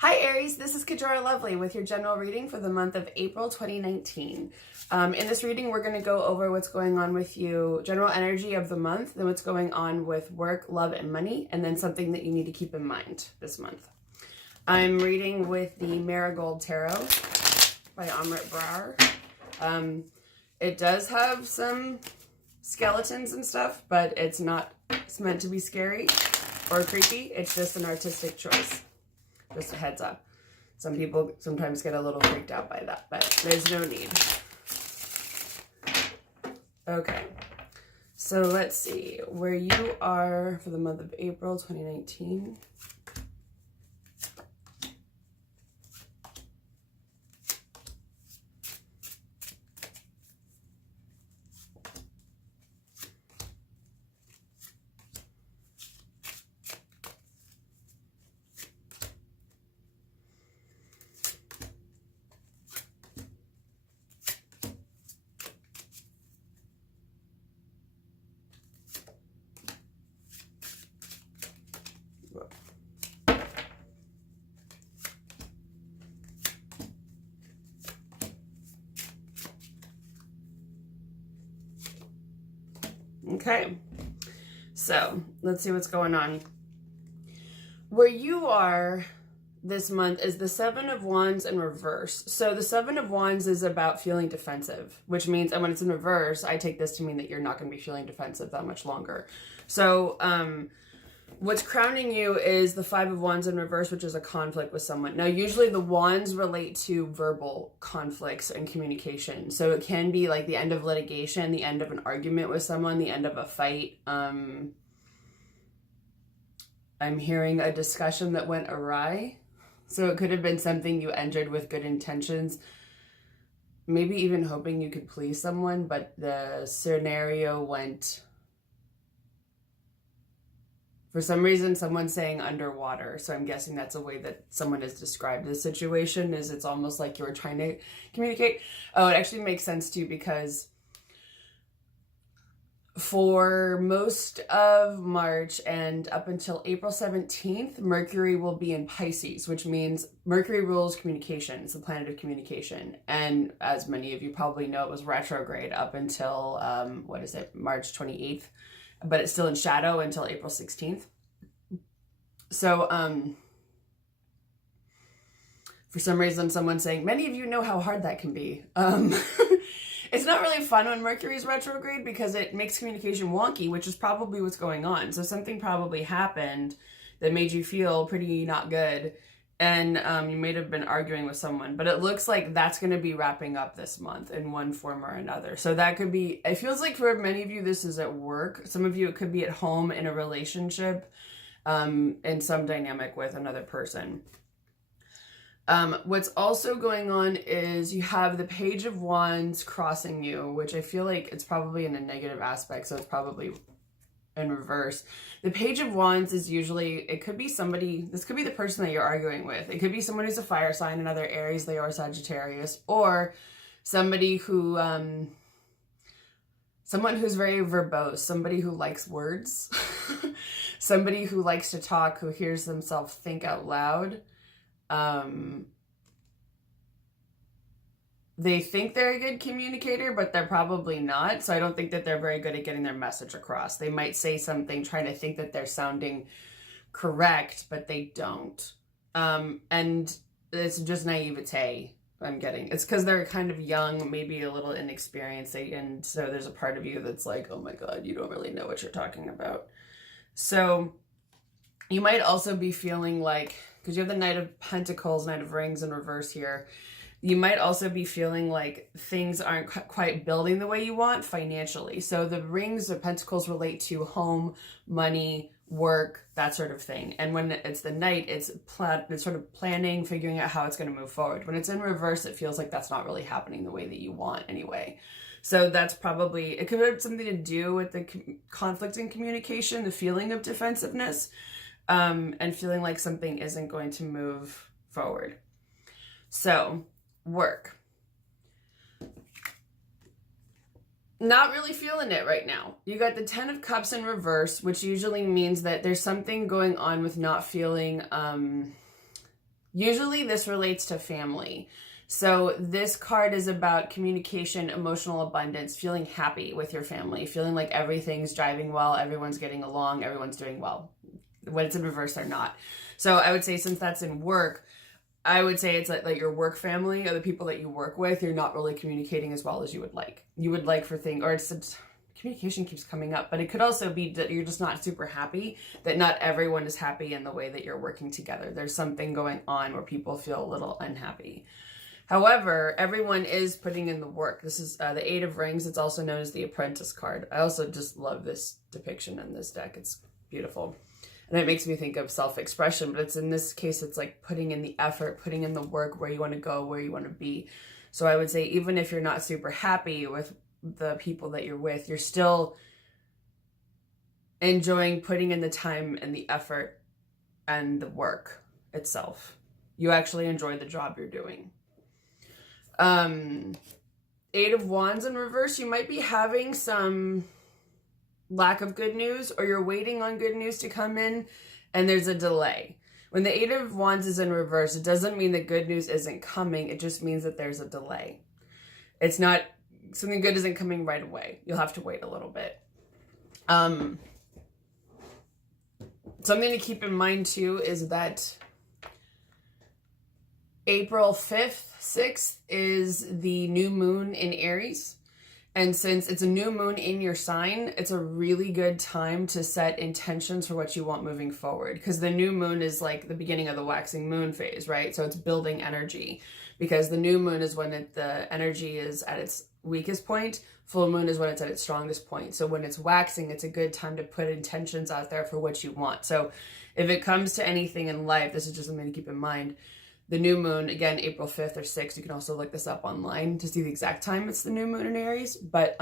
Hi Aries, this is Kajora Lovely with your general reading for the month of April 2019. In this reading, we're going to go over what's going on with you, general energy of the month, then what's going on with work, love, and money, and then something that you need to keep in mind this month. I'm reading with the Marigold Tarot by Amrit Brar. It does have some skeletons and stuff, but it's not meant to be scary or creepy. It's just an artistic choice. Just a heads up. Some people sometimes get a little freaked out by that, but there's no need. Okay, so let's see where you are for the month of April 2019. Okay, so let's see what's going on. Where you are this month is the Seven of Wands in reverse. So the Seven of Wands is about feeling defensive, which means, and when it's in reverse, I take this to mean that you're not going to be feeling defensive that much longer. So what's crowning you is the Five of Wands in reverse, which is a conflict with someone. Now, usually the wands relate to verbal conflicts and communication. So it can be like the end of litigation, the end of an argument with someone, the end of a fight. I'm hearing a discussion that went awry. So it could have been something you entered with good intentions, maybe even hoping you could please someone, but the scenario went... For some reason, someone's saying underwater. So I'm guessing that's a way that someone has described this situation, is it's almost like you were trying to communicate. Oh, it actually makes sense too, because for most of March and up until April 17th, Mercury will be in Pisces, which means Mercury rules communication. It's the planet of communication. And as many of you probably know, it was retrograde up until, March 28th. But it's still in shadow until April 16th. So, for some reason, someone's saying, many of you know how hard that can be. It's not really fun when Mercury's retrograde because it makes communication wonky, which is probably what's going on. So something probably happened that made you feel pretty not good. And you may have been arguing with someone, but it looks like that's going to be wrapping up this month in one form or another. So that could be, it feels like for many of you, this is at work. Some of you, it could be at home in a relationship, in some dynamic with another person. What's also going on is you have the Page of Wands crossing you, which I feel like it's probably in a negative aspect. So it's probably in reverse. The Page of Wands is usually, it could be somebody, this could be the person that you're arguing with. It could be someone who's a fire sign, another Aries, Leo, or Sagittarius, or somebody who, someone who's very verbose, somebody who likes words, somebody who likes to talk, who hears themselves think out loud. They think they're a good communicator, but they're probably not. So I don't think that they're very good at getting their message across. They might say something trying to think that they're sounding correct, but they don't. And it's just naivete I'm getting. It's because they're kind of young, maybe a little inexperienced. And so there's a part of you that's like, oh my God, you don't really know what you're talking about. So you might also be feeling like, because you have the Knight of Pentacles, Knight of Rings in reverse here, you might also be feeling like things aren't quite building the way you want financially. So the Rings of Pentacles relate to home, money, work, that sort of thing. And when it's the Knight, it's sort of planning, figuring out how it's going to move forward. When it's in reverse, it feels like that's not really happening the way that you want anyway. So that's probably, it could have something to do with the conflict in communication, the feeling of defensiveness, and feeling like something isn't going to move forward. So work. Not really feeling it right now. You got the Ten of Cups in reverse, which usually means that there's something going on with not feeling Usually this relates to family. So this card is about communication, emotional abundance, feeling happy with your family, feeling like everything's driving well, everyone's getting along, everyone's doing well. When it's in reverse, they're not. So I would say, since that's in work, I would say it's like your work family or the people that you work with, you're not really communicating as well as you would like. You would like for things, or it's communication keeps coming up, but it could also be that you're just not super happy, that not everyone is happy in the way that you're working together. There's something going on where people feel a little unhappy. However, everyone is putting in the work. This is the Eight of Rings. It's also known as the Apprentice card. I also just love this depiction in this deck. It's beautiful. And it makes me think of self-expression, but it's in this case, it's like putting in the effort, putting in the work, where you want to go, where you want to be. So I would say, even if you're not super happy with the people that you're with, you're still enjoying putting in the time and the effort and the work itself. You actually enjoy the job you're doing. Eight of Wands in reverse, you might be having some lack of good news, or you're waiting on good news to come in and there's a delay. When the Eight of Wands is in reverse, it doesn't mean that good news isn't coming. It just means that there's a delay. It's not, something good isn't coming right away. You'll have to wait a little bit. Something to keep in mind too is that April 5th, 6th is the new moon in Aries. And since it's a new moon in your sign, it's a really good time to set intentions for what you want moving forward. Because the new moon is like the beginning of the waxing moon phase, right? So it's building energy. Because the new moon is when the energy is at its weakest point. Full moon is when it's at its strongest point. So when it's waxing, it's a good time to put intentions out there for what you want. So if it comes to anything in life, this is just something to keep in mind. The new moon, again, April 5th or 6th, you can also look this up online to see the exact time it's the new moon in Aries, but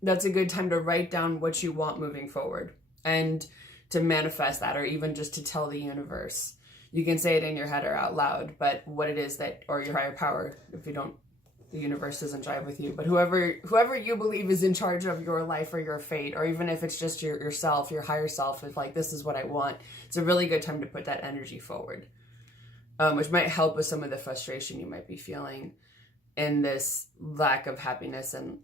that's a good time to write down what you want moving forward and to manifest that, or even just to tell the universe. You can say it in your head or out loud, but what it is that, or your higher power, if you don't, the universe doesn't jive with you, but whoever you believe is in charge of your life or your fate, or even if it's just yourself, your higher self, is like, this is what I want, it's a really good time to put that energy forward. Which might help with some of the frustration you might be feeling in this lack of happiness and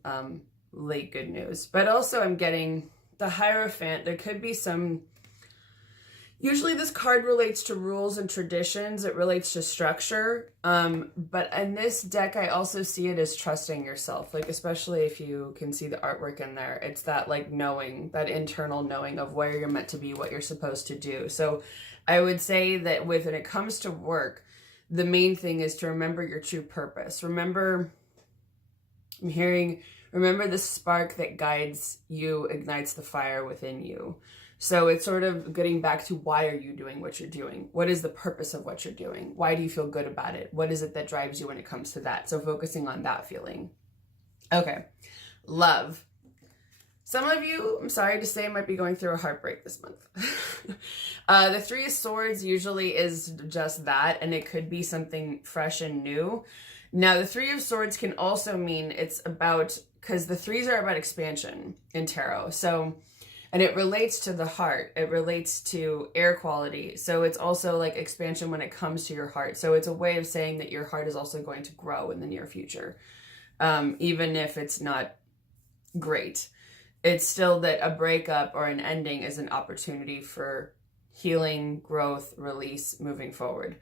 late good news. But also I'm getting the Hierophant. There could be some, usually this card relates to rules and traditions. It relates to structure. But in this deck, I also see it as trusting yourself. Like, especially if you can see the artwork in there, it's that like knowing, that internal knowing of where you're meant to be, what you're supposed to do. So I would say that when it comes to work, the main thing is to remember your true purpose. Remember the spark that guides you, ignites the fire within you. So it's sort of getting back to, why are you doing what you're doing? What is the purpose of what you're doing? Why do you feel good about it? What is it that drives you when it comes to that? So focusing on that feeling. Okay. Love. Some of you, I'm sorry to say, might be going through a heartbreak this month. The Three of Swords usually is just that, and it could be something fresh and new. Now, the Three of Swords can also mean it's about, because the threes are about expansion in tarot. So, and it relates to the heart. It relates to air quality. So it's also like expansion when it comes to your heart. So it's a way of saying that your heart is also going to grow in the near future. Even if it's not great. It's still that a breakup or an ending is an opportunity for healing, growth, release, moving forward.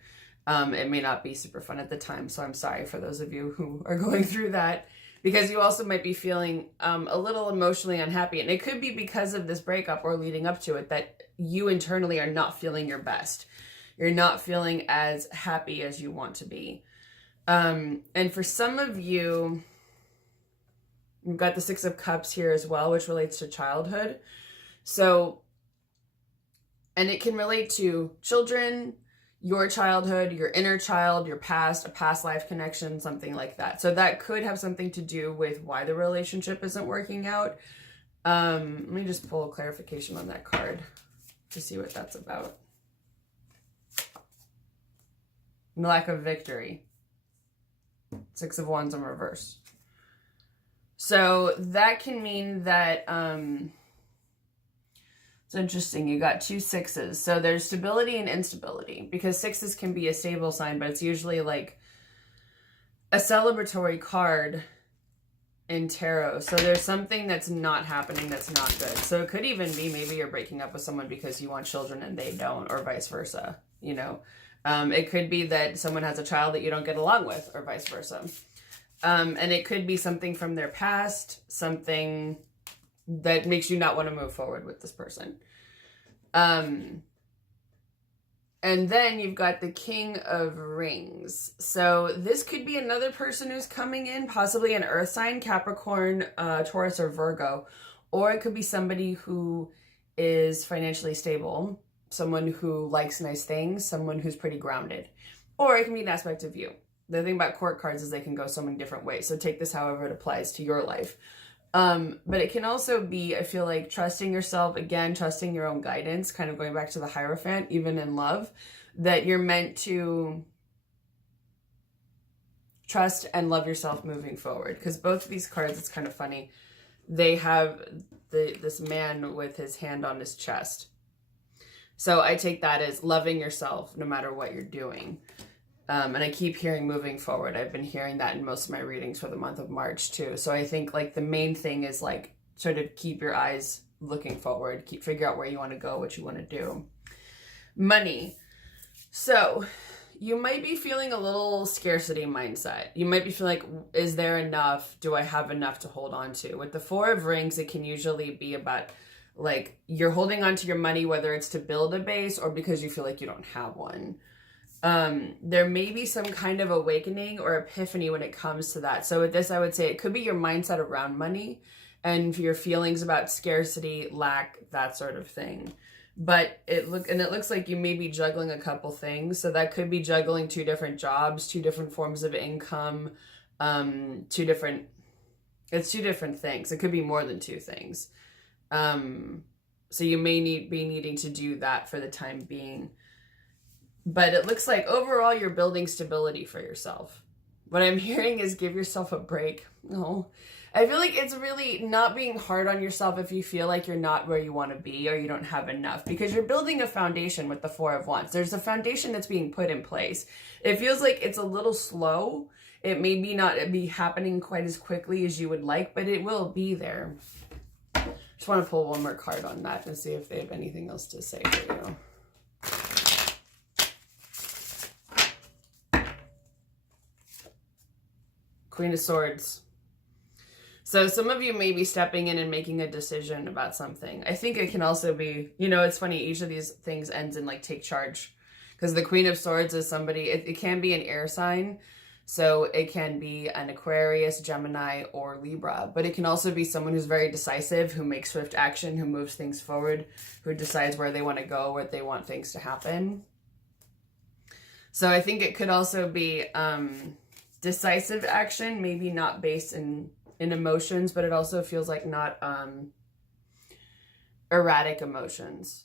It may not be super fun at the time, so I'm sorry for those of you who are going through that, because you also might be feeling a little emotionally unhappy. And it could be because of this breakup or leading up to it that you internally are not feeling your best. You're not feeling as happy as you want to be. And for some of you, you've got the Six of Cups here as well, which relates to childhood. So, and it can relate to children, your childhood, your inner child, your past, a past life connection, something like that. So that could have something to do with why the relationship isn't working out. Let me just pull a clarification on that card to see what that's about. Lack of victory. Six of Wands in reverse. So that can mean that, so It's interesting. You got 2 6s. So there's stability and instability, because 6s can be a stable sign, but it's usually like a celebratory card in tarot. So there's something that's not happening that's not good. So it could even be maybe you're breaking up with someone because you want children and they don't, or vice versa, you know. It could be that someone has a child that you don't get along with, or vice versa. And it could be something from their past, something that makes you not want to move forward with this person. And then you've got the King of Rings. So this could be another person who's coming in, possibly an earth sign, Capricorn, Taurus, or Virgo. Or it could be somebody who is financially stable, someone who likes nice things, someone who's pretty grounded. Or it can be an aspect of you. The thing about court cards is they can go so many different ways. So take this however it applies to your life. But it can also be, I feel like, trusting yourself, again, trusting your own guidance, kind of going back to the Hierophant, even in love, that you're meant to trust and love yourself moving forward. Because both of these cards, it's kind of funny, they have this man with his hand on his chest. So I take that as loving yourself no matter what you're doing. And I keep hearing moving forward. I've been hearing that in most of my readings for the month of March too. So I think like the main thing is like sort of keep your eyes looking forward, figure out where you want to go, what you want to do. Money. So you might be feeling a little scarcity mindset. You might be feeling like, is there enough? Do I have enough to hold on to? With the Four of Rings, it can usually be about like you're holding on to your money, whether it's to build a base or because you feel like you don't have one. There may be some kind of awakening or epiphany when it comes to that. So with this, I would say it could be your mindset around money and your feelings about scarcity, lack, that sort of thing. But it looks like you may be juggling a couple things. So that could be juggling 2 different jobs, 2 different forms of income, 2 different things. It could be more than 2 things. So you may be needing to do that for the time being. But it looks like overall you're building stability for yourself. What I'm hearing is give yourself a break. No. I feel like it's really not being hard on yourself if you feel like you're not where you want to be or you don't have enough, because you're building a foundation with the Four of Wands. There's a foundation that's being put in place. It feels like it's a little slow. It may be not be happening quite as quickly as you would like, but it will be there. Just want to pull one more card on that and see if they have anything else to say for you. Queen of Swords. So some of you may be stepping in and making a decision about something. I think it can also be, you know, it's funny, each of these things ends in like take charge. Because the Queen of Swords is somebody, it can be an air sign. So it can be an Aquarius, Gemini, or Libra. But it can also be someone who's very decisive, who makes swift action, who moves things forward, who decides where they want to go, where they want things to happen. So I think it could also be decisive action, maybe not based in emotions, but it also feels like not erratic emotions.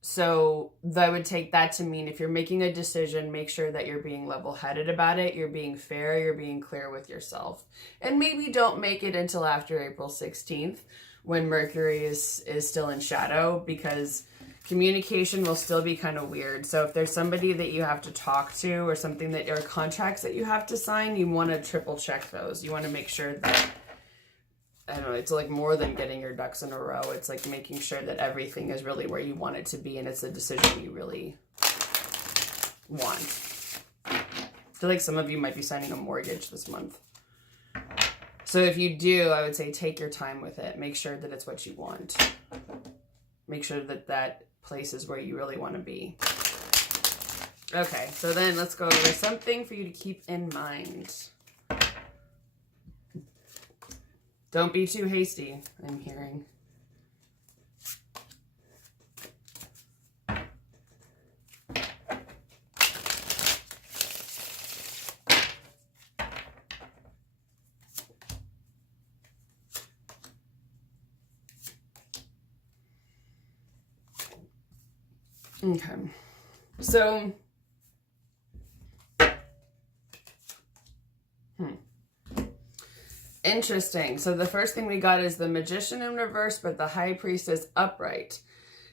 So I would take that to mean if you're making a decision, make sure that you're being level-headed about it, you're being fair, you're being clear with yourself. And maybe don't make it until after April 16th when Mercury is still in shadow, because communication will still be kind of weird. So if there's somebody that you have to talk to or something that, or contracts that you have to sign, you want to triple check those. You want to make sure that, I don't know, it's like more than getting your ducks in a row. It's like making sure that everything is really where you want it to be and it's a decision you really want. I feel like some of you might be signing a mortgage this month. So if you do, I would say take your time with it. Make sure that it's what you want. Make sure that that place is where you really want to be. Okay, so then let's go over something for you to keep in mind. Don't be too hasty, I'm hearing. Okay, so interesting. So the first thing we got is the Magician in reverse, but the High Priestess upright.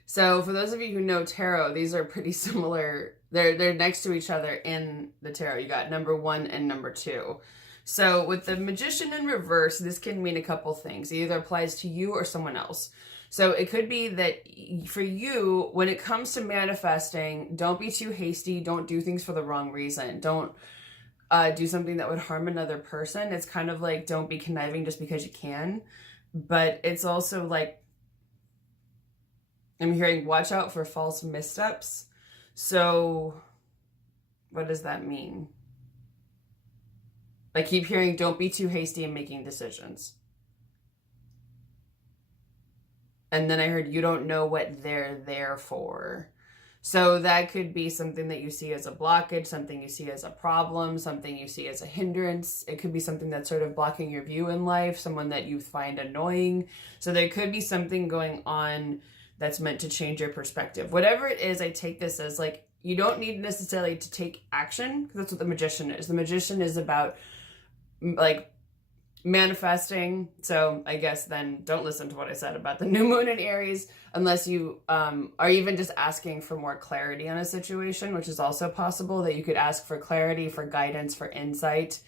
So for those of you who know tarot, these are pretty similar. They're next to each other in the tarot. You got number 1 and number 2. So with the Magician in reverse, this can mean a couple things. It either applies to you or someone else. So it could be that for you, when it comes to manifesting, don't be too hasty. Don't do things for the wrong reason. Don't do something that would harm another person. It's kind of like, don't be conniving just because you can. But it's also like, I'm hearing watch out for false missteps. So what does that mean? I keep hearing don't be too hasty in making decisions. And then I heard you don't know what they're there for. So that could be something that you see as a blockage, something you see as a problem, something you see as a hindrance. It could be something that's sort of blocking your view in life, someone that you find annoying. So there could be something going on that's meant to change your perspective. Whatever it is, I take this as like, you don't need necessarily to take action, because that's what the Magician is. The Magician is about like manifesting. So I guess then don't listen to what I said about the new moon in Aries unless you are even just asking for more clarity on a situation, which is also possible, that you could ask for clarity, for guidance, for insight,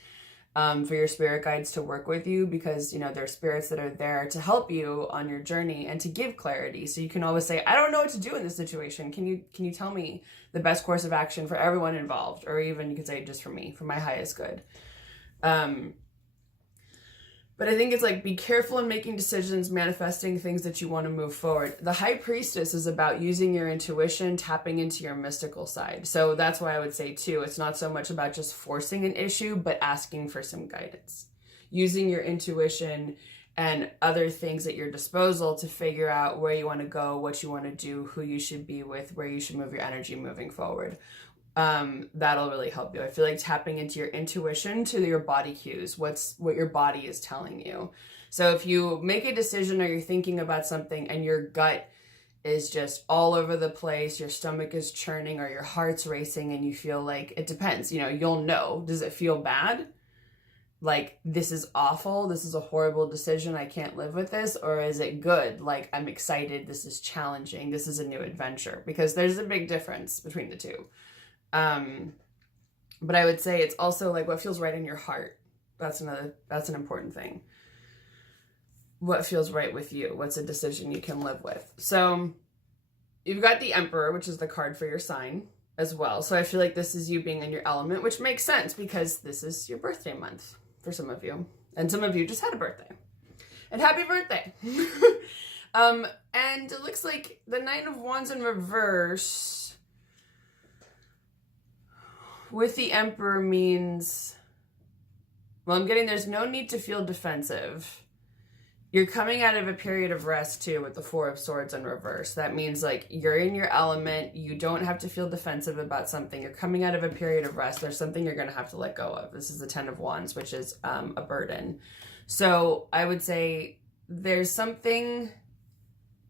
for your spirit guides to work with you, because, you know, there are spirits that are there to help you on your journey and to give clarity. So you can always say, I don't know what to do in this situation. Can you tell me the best course of action for everyone involved? Or even you could say just for me, for my highest good. But I think it's like, be careful in making decisions, manifesting things that you want to move forward. The High Priestess is about using your intuition, tapping into your mystical side. So that's why I would say too, it's not so much about just forcing an issue, but asking for some guidance. Using your intuition and other things at your disposal to figure out where you want to go, what you want to do, who you should be with, where you should move your energy moving forward. That'll really help you. I feel like tapping into your intuition, to your body cues, what your body is telling you. So if you make a decision or you're thinking about something and your gut is just all over the place, your stomach is churning or your heart's racing and you feel like, it depends, you know, you'll know. Does it feel bad? Like, this is awful, this is a horrible decision, I can't live with this? Or is it good? Like, I'm excited, this is challenging, this is a new adventure. Because there's a big difference between the two. But I would say it's also like what feels right in your heart. That's an important thing. What feels right with you? What's a decision you can live with? So you've got the Emperor, which is the card for your sign as well. So I feel like this is you being in your element, which makes sense because this is your birthday month for some of you. And some of you just had a birthday. And happy birthday. And it looks like the Knight of Wands in reverse with the Emperor means, well, I'm getting there's no need to feel defensive. You're coming out of a period of rest too with the Four of Swords in reverse. That means like you're in your element. You don't have to feel defensive about something. You're coming out of a period of rest. There's something you're going to have to let go of. This is the Ten of Wands, which is a burden. So I would say there's something,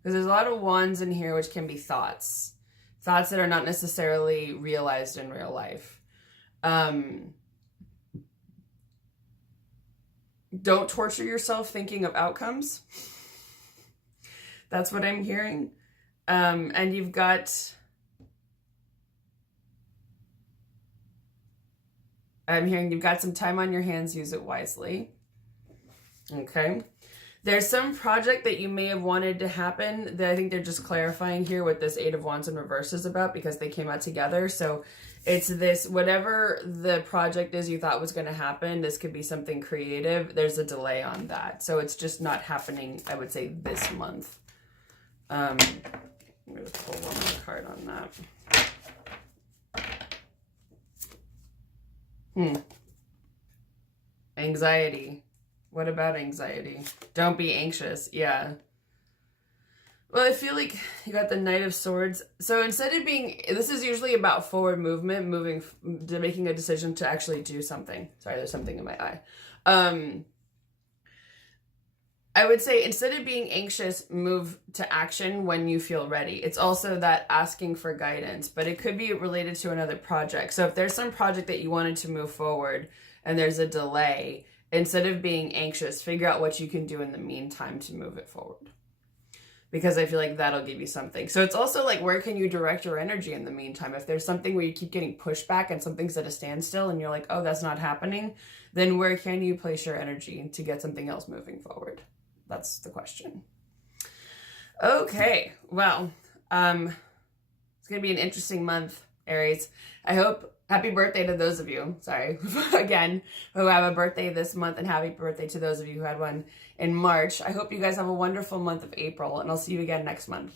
because there's a lot of wands in here, which can be thoughts that are not necessarily realized in real life. Don't torture yourself thinking of outcomes. That's what I'm hearing. And I'm hearing you've got some time on your hands, use it wisely. Okay. There's some project that you may have wanted to happen that I think they're just clarifying here what this Eight of Wands in reverse is about, because they came out together. So it's this, whatever the project is you thought was going to happen, this could be something creative. There's a delay on that. So it's just not happening, I would say, this month. I'm going to pull one more card on that. Anxiety. What about anxiety? Don't be anxious. Yeah. Well, I feel like you got the Knight of Swords. So instead of being, this is usually about forward movement, making a decision to actually do something. Sorry, there's something in my eye. I would say instead of being anxious, move to action when you feel ready. It's also that asking for guidance, but it could be related to another project. So if there's some project that you wanted to move forward and there's a delay, instead of being anxious, figure out what you can do in the meantime to move it forward. because I feel like that'll give you something. So it's also like, where can you direct your energy in the meantime? If there's something where you keep getting pushback and something's at a standstill and you're like, oh, that's not happening, then where can you place your energy to get something else moving forward? That's the question. Okay, well, it's going to be an interesting month, Aries. I hope, happy birthday to those of you, sorry, again, who have a birthday this month, and happy birthday to those of you who had one in March. I hope you guys have a wonderful month of April, and I'll see you again next month.